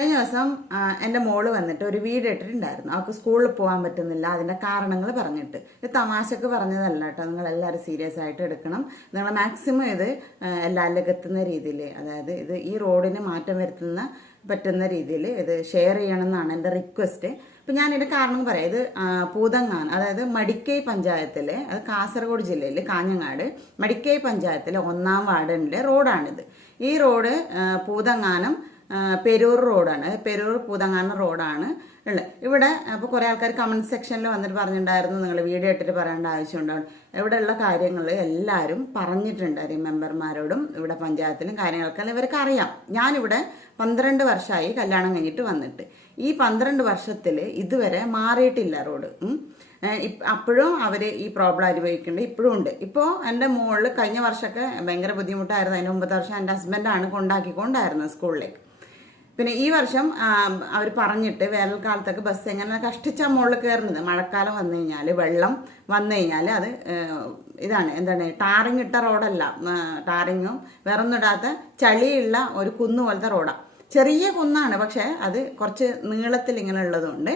കഴിഞ്ഞ ദിവസം എന്റെ മോൾ വന്നിട്ട് ഒരു വീട് ഇട്ടിട്ടുണ്ടായിരുന്നു. അവൾക്ക് സ്കൂളിൽ പോകാൻ പറ്റുന്നില്ല. അതിന്റെ കാരണങ്ങൾ പറഞ്ഞിട്ട്. ഇത് തമാശക്ക് പറഞ്ഞതല്ല കേട്ടോ. നിങ്ങൾ എല്ലാവരും സീരിയസ് ആയിട്ട് എടുക്കണം. നിങ്ങൾ മാക്സിമം ഇത് എല്ലാവരിലേക്ക് എത്തുന്ന രീതിയിൽ അതായത് ഇത് ഈ റോഡിന് മാറ്റം വരുത്തുന്ന പറ്റുന്ന രീതിയിൽ ഇത് ഷെയർ ചെയ്യണം എന്നാണ് എന്റെ റിക്വസ്റ്റ് അപ്പം ഞാനിതിന്റെ കാരണം പറയാം. ഇത് പൂതങ്ങാൻ അതായത് മടിക്കൈ പഞ്ചായത്തിലെ അത് കാസർഗോഡ് ജില്ലയിൽ കാഞ്ഞങ്ങാട് മടിക്കൈ പഞ്ചായത്തിലെ ഒന്നാം വാർഡിന്റെ റോഡാണിത്. ഈ റോഡ് പൂതങ്ങാനം പെരൂർ റോഡാണ്. പെരൂർ പൂതങ്ങാന റോഡാണ് ഉള്ളത്. ഇവിടെ അപ്പോൾ കുറേ ആൾക്കാർ കമന്റ് സെക്ഷനിൽ വന്നിട്ട് പറഞ്ഞിട്ടുണ്ടായിരുന്നു. നിങ്ങൾ വീഡിയോ ഇട്ടിട്ട് പറയേണ്ട ആവശ്യമുണ്ടാവും ഇവിടെയുള്ള കാര്യങ്ങൾ എല്ലാവരും പറഞ്ഞിട്ടുണ്ട് മെമ്പർമാരോടും ഇവിടെ പഞ്ചായത്തിലും കാര്യങ്ങളൊക്കെ. ഇവർക്ക് അറിയാം ഞാനിവിടെ പന്ത്രണ്ട് വർഷമായി കല്യാണം കഴിഞ്ഞിട്ട് വന്നിട്ട്. ഈ പന്ത്രണ്ട് വർഷത്തിൽ ഇതുവരെ മാറിയിട്ടില്ല റോഡ്. അപ്പോഴും അവർ ഈ പ്രോബ്ലം അനുഭവിക്കുന്നുണ്ട്. ഇപ്പോഴും ഉണ്ട്. ഇപ്പോൾ എന്റെ മോളിൽ കഴിഞ്ഞ വർഷമൊക്കെ ഭയങ്കര ബുദ്ധിമുട്ടായിരുന്നു. അതിന് മുമ്പത്തെ വർഷം എന്റെ ഹസ്ബൻഡാണ് കൊണ്ടാക്കിക്കൊണ്ടായിരുന്നത് സ്കൂളിലേക്ക്. പിന്നെ ഈ വർഷം അവർ പറഞ്ഞിട്ട് വേനൽക്കാലത്തൊക്കെ ബസ് എങ്ങനെ കഷ്ടിച്ചാ മുകളിൽ കയറുന്നത് മഴക്കാലം വന്നു കഴിഞ്ഞാൽ വെള്ളം വന്നു കഴിഞ്ഞാൽ അത് ഇതാണ് എന്താണ് ടാറിങ് ഇട്ട റോഡല്ല ടാറിങ്ങും വേറൊന്നും ഇടാത്ത ചളിയുള്ള ഒരു കുന്നു പോലത്തെ റോഡാണ് ചെറിയ കുന്നാണ് പക്ഷേ അത് കുറച്ച് നീളത്തിൽ ഇങ്ങനെ ഉള്ളതുകൊണ്ട്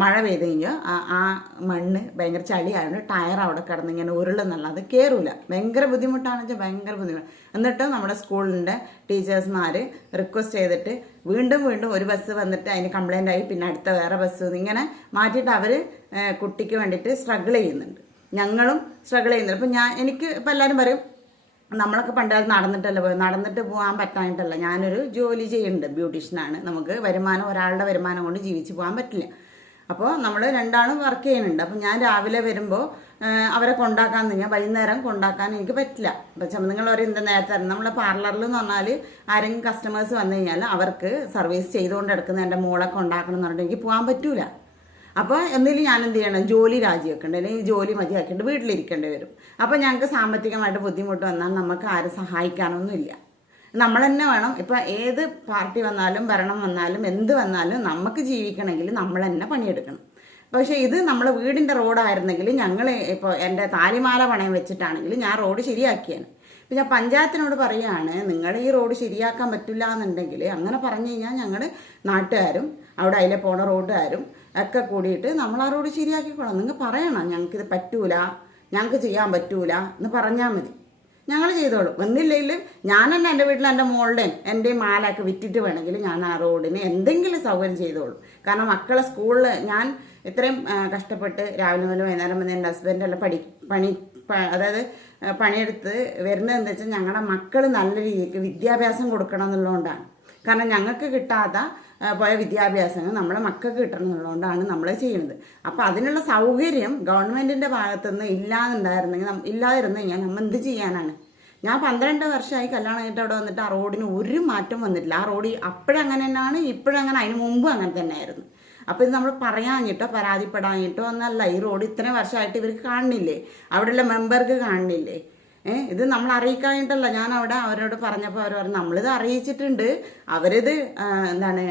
മഴ പെയ്ത് കഴിഞ്ഞാൽ ആ മണ്ണ് ഭയങ്കര ചളിയായതുകൊണ്ട് ടയർ അവിടെ കിടന്ന് ഇങ്ങനെ ഉരുളുന്നല്ല അത് കയറൂല ഭയങ്കര ബുദ്ധിമുട്ടാണെന്ന് വെച്ചാൽ ഭയങ്കര ബുദ്ധിമുട്ട്. എന്നിട്ട് നമ്മുടെ സ്കൂളിന്റെ ടീച്ചേഴ്സ്മാർ റിക്വസ്റ്റ് ചെയ്തിട്ട് വീണ്ടും വീണ്ടും ഒരു ബസ് വന്നിട്ട് അതിന് കംപ്ലൈന്റ് ആയി പിന്നെ അടുത്ത വേറെ ബസ് ഇങ്ങനെ മാറ്റിയിട്ട് അവർ കുട്ടിക്ക് വേണ്ടിയിട്ട് സ്ട്രഗിൾ ചെയ്യുന്നുണ്ട്. ഞങ്ങളും സ്ട്രഗിൾ ചെയ്യുന്നുണ്ട്. അപ്പം ഞാൻ എനിക്ക് ഇപ്പം എല്ലാവരും പറയും നമ്മളൊക്കെ പണ്ടുകാലത്ത് നടന്നിട്ടല്ല നടന്നിട്ട് പോകാൻ പറ്റാനായിട്ടല്ല ഞാനൊരു ജോലി ചെയ്യുന്നുണ്ട് ബ്യൂട്ടീഷ്യനാണ് നമുക്ക് വരുമാനം ഒരാളുടെ വരുമാനം കൊണ്ട് ജീവിച്ച് പോകാൻ പറ്റില്ല. അപ്പോൾ നമ്മൾ രണ്ടാളും വർക്ക് ചെയ്യുന്നുണ്ട്. അപ്പോൾ ഞാൻ രാവിലെ വരുമ്പോൾ അവരെ കൊണ്ടാക്കാൻ ഞാൻ വൈകുന്നേരം കൊണ്ടാക്കാൻ എനിക്ക് പറ്റില്ല. അപ്പം ചുമ നിങ്ങൾ ഒരു എന്താ നേരത്തെ തരണം. നമ്മളെ പാർലറിൽ എന്ന് പറഞ്ഞാൽ ആരെങ്കിലും കസ്റ്റമേഴ്സ് വന്നു കഴിഞ്ഞാൽ അവർക്ക് സർവീസ് ചെയ്തുകൊണ്ട് എടുക്കുന്ന എന്റെ മോളെ കൊണ്ടാക്കണം എന്ന് പറഞ്ഞിട്ട് എനിക്ക് പോകാൻ പറ്റൂല. അപ്പോൾ എന്തെങ്കിലും ഞാൻ എന്ത് ചെയ്യണം? ജോലി രാജിവെക്കേണ്ട. അല്ലെങ്കിൽ ജോലി മതിയാക്കേണ്ടത് വീട്ടിലിരിക്കേണ്ടി വരും. അപ്പോൾ ഞങ്ങൾക്ക് സാമ്പത്തികമായിട്ട് ബുദ്ധിമുട്ട് വന്നാൽ നമുക്ക് ആരും സഹായിക്കാനൊന്നുമില്ല. നമ്മൾ തന്നെ വേണം. ഇപ്പം ഏത് പാർട്ടി വന്നാലും ഭരണം വന്നാലും എന്ത് വന്നാലും നമുക്ക് ജീവിക്കണമെങ്കിൽ നമ്മൾ തന്നെ പണിയെടുക്കണം. പക്ഷേ ഇത് നമ്മൾ വീടിന്റെ റോഡായിരുന്നെങ്കിൽ ഞങ്ങൾ ഇപ്പോൾ എന്റെ താലിമാല പണയം വെച്ചിട്ടാണെങ്കിൽ ഞാൻ റോഡ് ശരിയാക്കിയാണ് ഇപ്പം ഞാൻ പഞ്ചായത്തിനോട് പറയുകയാണ് നിങ്ങൾ ഈ റോഡ് ശരിയാക്കാൻ പറ്റില്ല എന്നുണ്ടെങ്കിൽ അങ്ങനെ പറഞ്ഞു കഴിഞ്ഞാൽ ഞങ്ങൾ നാട്ടുകാരും അവിടെ അതിലെ പോണ റോഡുകാരും ഒക്കെ കൂടിയിട്ട് നമ്മൾ ആ റോഡ് ശരിയാക്കിക്കോളാം. നിങ്ങൾ പറയണം ഞങ്ങൾക്കിത് പറ്റൂല ഞങ്ങൾക്ക് ചെയ്യാൻ പറ്റൂല എന്ന് പറഞ്ഞാൽ മതി. ഞങ്ങൾ ചെയ്തോളും. ഒന്നില്ലെങ്കിൽ ഞാൻ തന്നെ എന്റെ വീട്ടിൽ എന്റെ മോളുടെയും എന്റെയും മാലയൊക്കെ വിറ്റിട്ട് വേണമെങ്കിൽ ഞാൻ ആ റോഡിന് എന്തെങ്കിലും സൗകര്യം ചെയ്തോളും. കാരണം മക്കളെ സ്കൂളിൽ ഞാൻ ഇത്രയും കഷ്ടപ്പെട്ട് രാവിലെ മുതൽ വൈകുന്നേരം വന്ന് എന്റെ ഹസ്ബൻഡെല്ലാം പഠി പണി അതായത് പണിയെടുത്ത് വരുന്നത് എന്താ വെച്ചാൽ ഞങ്ങളുടെ മക്കൾ നല്ല രീതിക്ക് വിദ്യാഭ്യാസം കൊടുക്കണം എന്നുള്ളതുകൊണ്ടാണ്. കാരണം ഞങ്ങൾക്ക് കിട്ടാത്ത പോയ വിദ്യാഭ്യാസങ്ങൾ നമ്മളെ മക്കൾക്ക് കിട്ടണമെന്നുള്ളതുകൊണ്ടാണ് നമ്മൾ ചെയ്യുന്നത്. അപ്പോൾ അതിനുള്ള സൗകര്യം ഗവൺമെന്റിന്റെ ഭാഗത്തുനിന്ന് ഇല്ലാന്നുണ്ടായിരുന്നെങ്കിൽ നം- ഇല്ലാതിരുന്നു കഴിഞ്ഞാൽ നമ്മൾ എന്ത് ചെയ്യാനാണ്? ഞാൻ പന്ത്രണ്ട് വർഷമായി കല്യാണം കഴിഞ്ഞിട്ട് അവിടെ വന്നിട്ട് ആ റോഡിന് ഒരു മാറ്റം വന്നിട്ടില്ല. ആ റോഡ് അപ്പോഴങ്ങനെ തന്നെയാണ് ഇപ്പോഴങ്ങനെ അതിന് മുമ്പും അങ്ങനെ തന്നെയായിരുന്നു. അപ്പോൾ ഇത് നമ്മൾ പറയാഞ്ഞിട്ടോ പരാതിപ്പെടാഞ്ഞിട്ടോ ഒന്നല്ല ഈ റോഡ് ഇത്രയും വർഷമായിട്ട് ഇവർക്ക് കാണുന്നില്ലേ അവിടെയുള്ള മെമ്പർക്ക് കാണുന്നില്ലേ ഇത് നമ്മൾ അറിയിക്കാനായിട്ടല്ല ഞാൻ അവിടെ അവരോട് പറഞ്ഞപ്പോൾ അവർ പറഞ്ഞു നമ്മളിത് അറിയിച്ചിട്ടുണ്ട്. അവരിത് എന്താണ്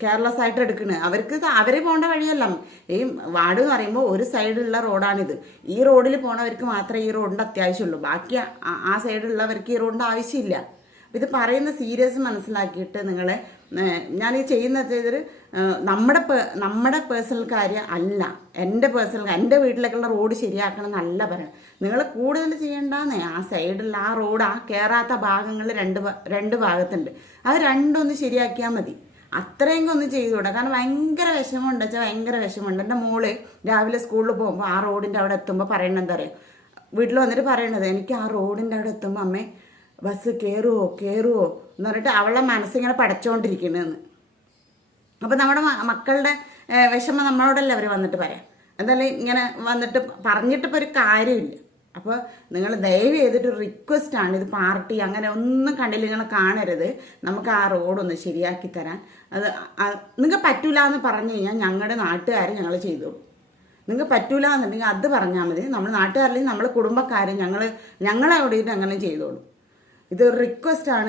കെയർലെസ് ആയിട്ട് എടുക്കുന്നത് അവർക്ക് അവർ പോകേണ്ട വഴിയല്ല. ഈ വാർഡ് എന്ന് പറയുമ്പോൾ ഒരു സൈഡിലുള്ള റോഡാണിത്. ഈ റോഡിൽ പോണവർക്ക് മാത്രമേ ഈ റോഡിന്റെ അത്യാവശ്യമുള്ളൂ. ബാക്കി ആ സൈഡിലുള്ളവർക്ക് ഈ റോഡിന്റെ ആവശ്യമില്ല. ഇത് പറയുന്ന സീരിയസ് മനസ്സിലാക്കിയിട്ട് നിങ്ങൾ ഞാൻ ഈ ചെയ്യുന്ന ചെയ്തൊരു നമ്മുടെ നമ്മുടെ പേഴ്സണൽ കാര്യം അല്ല. എന്റെ പേഴ്സണൽ എന്റെ വീട്ടിലേക്കുള്ള റോഡ് ശരിയാക്കണം എന്നല്ല പറയാം. നിങ്ങൾ കൂടുതൽ ചെയ്യേണ്ടതെന്നേ ആ സൈഡിൽ ആ റോഡ് ആ കയറാത്ത ഭാഗങ്ങൾ രണ്ട് രണ്ട് ഭാഗത്തുണ്ട്. അത് രണ്ടൊന്ന് ശരിയാക്കിയാൽ മതി. അത്രയെങ്കിലും ഒന്ന് ചെയ്തുകൂടാ. കാരണം ഭയങ്കര വിഷമമുണ്ട് വെച്ചാൽ ഭയങ്കര വിഷമമുണ്ട്. എന്റെ മോൾ രാവിലെ സ്കൂളിൽ പോകുമ്പോൾ ആ റോഡിന്റെ അവിടെ എത്തുമ്പോൾ പറയണത് എന്താ പറയുക വീട്ടിൽ വന്നിട്ട് പറയണത് എനിക്ക് ആ റോഡിന്റെ അവിടെ എത്തുമ്പോൾ അമ്മേ ബസ് കയറുമോ കയറുമോ എന്ന് പറഞ്ഞിട്ട് അവളെ മനസ്സിങ്ങനെ പടച്ചുകൊണ്ടിരിക്കണെന്ന് അപ്പം നമ്മുടെ മക്കളുടെ വിഷമം നമ്മളോടല്ലേ അവർ വന്നിട്ട് പറയാം. എന്തായാലും ഇങ്ങനെ വന്നിട്ട് പറഞ്ഞിട്ടിപ്പോൾ ഒരു കാര്യമില്ല. അപ്പോൾ നിങ്ങൾ ദയവ് ചെയ്തിട്ട് റിക്വസ്റ്റ് ആണ് ഇത് പാർട്ടി അങ്ങനെ ഒന്നും കണ്ടില്ല നിങ്ങൾ കാണരുത്. നമുക്ക് ആ റോഡൊന്ന് ശരിയാക്കി തരാൻ. അത് നിങ്ങൾക്ക് പറ്റൂല എന്ന് പറഞ്ഞു കഴിഞ്ഞാൽ ഞങ്ങളുടെ നാട്ടുകാർ ഞങ്ങൾ ചെയ്തോളൂ. നിങ്ങൾക്ക് പറ്റൂല എന്നുണ്ടെങ്കിൽ അത് പറഞ്ഞാൽ മതി. നമ്മൾ നാട്ടുകാരിൽ നമ്മൾ കുടുംബക്കാർ ഞങ്ങൾ ഞങ്ങളെ അവിടെ അങ്ങനെ ചെയ്തോളൂ. ഇത് റിക്വസ്റ്റ് ആണ്